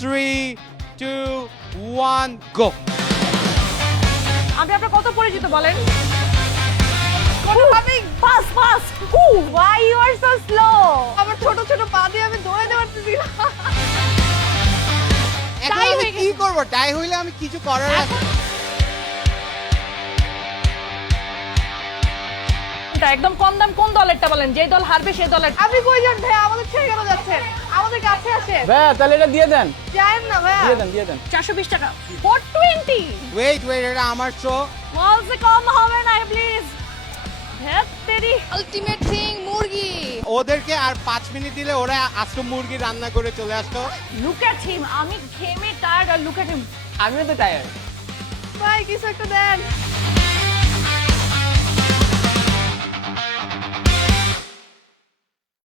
Three, two, one, go. আমি আপনার কত পরিচিত বলেন? কোনোভাবেই pass pass. why you are so slow আমার ছোট ছোট পা দিয়ে আমি দৌড়াতে পারতেছি না এখন Tie আমি হয়ে কি করব? টাই হইলে আমি কিছু করার আছে? এটা একদম কম দাম কোন দলেরটা বলেন? যে দল হারবে সেই দলের। আপনি কই যান ভাই আমাদের ছেড়ে কেন যাচ্ছেন আমাদের কাছে আসেন ভাইয়া তাহলে এটা দিয়ে দেন, যায়েন না ভাইয়া দিয়ে দেন 420 টাকা। 420 ওয়েট এটা আমার শো। বলছে কম হবে না প্লিজ। হ্যাঁ তেরি আলটিমেট থিং মুরগি ওদেরকে আর 5 মিনিট দিলে ওরা আজকে মুরগি রান্না করে চলে আসতো। লুক এট হিম। আমি ঘেমে টায়ার্ড আর লুক এট হিম। আমিও তো টায়ার্ড। ভাই কিছু একটা দেন